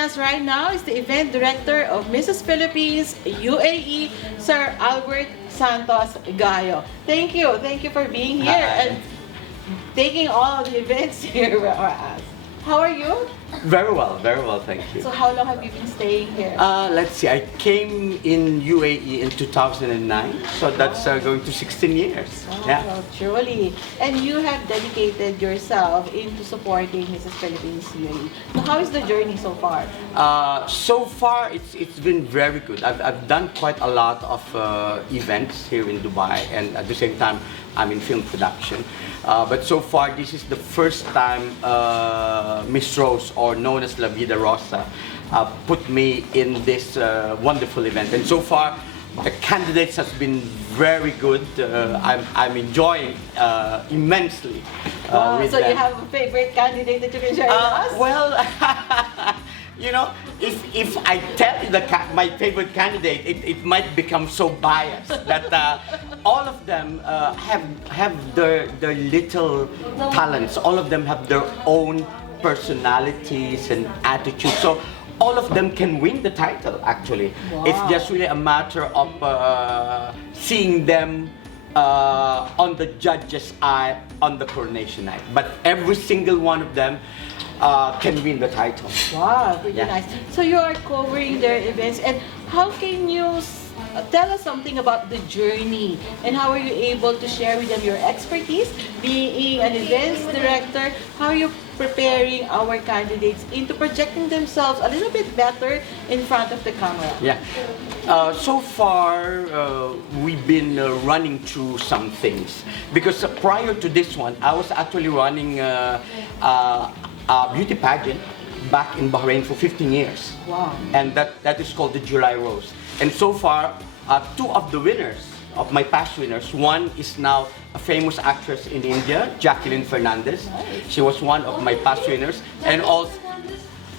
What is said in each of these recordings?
us right now is the event director of Mrs. Philippines UAE, Sir Albert Santos Gayo. Thank you for being here and taking all the events here for us. How are you? Very well, thank you. So how long have you been staying here? Let's see, I came in UAE in 2009, so that's going to 16 years. Oh, Yeah. truly. And you have dedicated yourself into supporting Mrs. Philippines UAE. So how is the journey so far? So far, it's been very good. I've done quite a lot of events here in Dubai, and at the same time, I'm in film production. But so far, this is the first time Miss Rose, or known as La Vida Rosa, put me in this wonderful event. And so far, the candidates has been very good. I'm enjoying immensely with so them. you have a favorite candidate that you can share with us? Well, you know, if I tell you my favorite candidate, it might become so biased that all of them have their little talents. All of them have their own personalities and attitudes. So all of them can win the title, actually. Wow. It's just really a matter of seeing them on the judge's eye on the coronation night. But every single one of them can win the title. Wow, pretty nice. So you are covering their events, and how can you tell us something about the journey, and how are you able to share with them your expertise being an events director? How are you preparing our candidates into projecting themselves a little bit better in front of the camera? Yeah. So far, we've been running through some things, because prior to this one, I was actually running a beauty pageant back in Bahrain for 15 years. Wow. And that is called the JULY ROSE. And so far, two of the winners, of my past winners, one is now a famous actress in India, Jacqueline Fernandez. Nice. She was one of my past winners. And also...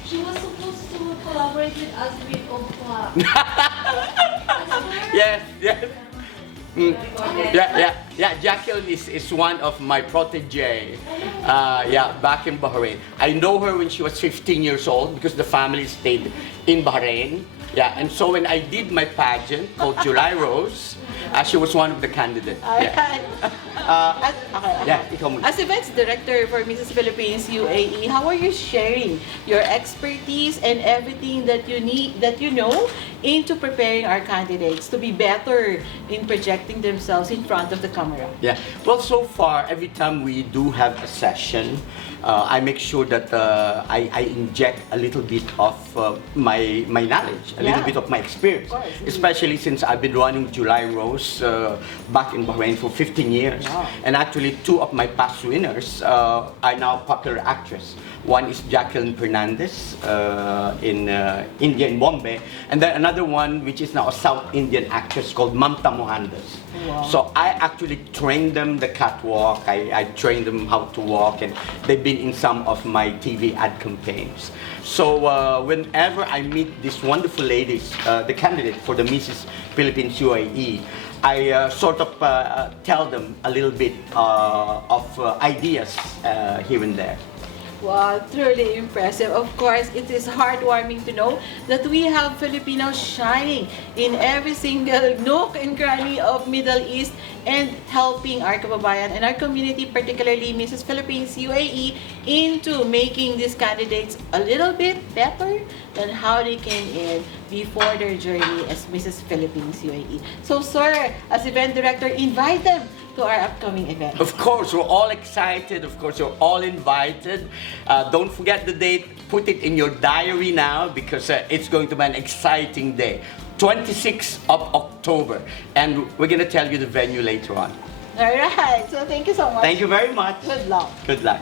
She was supposed to collaborate with us with Opa. Yes. Yeah. Jacqueline is one of my protege. Back in Bahrain. I know her when she was 15 years old because the family stayed in Bahrain. Yeah, and so when I did my pageant called JULY ROSE, she was one of the candidates. Alright. Ikaw muna. As events director for Mrs. Philippines UAE, how are you sharing your expertise and everything that you need, that you know, into preparing our candidates to be better in projecting themselves in front of the camera? Yeah. Well, so far, every time we do have a session, I make sure that I inject a little bit of my knowledge, a little bit of my experience. Of course. Especially since I've been running JULY ROSE back in Bahrain for 15 years. Wow. And actually, two of my past winners are now popular actresses. One is Jacqueline Fernandez in India, in Bombay. And then another one, which is now a South Indian actress called Mamta Mohandas. Wow. So I actually trained them the catwalk. I trained them how to walk, and they've been in some of my TV ad campaigns. So whenever I meet these wonderful ladies, the candidate for the Mrs. Philippines UAE, I sort of tell them a little bit of ideas here and there. Wow, truly impressive. Of course, it is heartwarming to know that we have Filipinos shining in every single nook and cranny of Middle East and helping our kababayan and our community, particularly Mrs. Philippines UAE, into making these candidates a little bit better than how they came in before their journey as Mrs. Philippines UAE. So, sir, as event director, invite them to our upcoming event. Of course, we're all excited. Of course, you're all invited. Don't forget the date. Put it in your diary now because it's going to be an exciting day. 26th of October. And we're going to tell you the venue later on. All right. So, thank you so much. Thank you very much. Good luck. Good luck.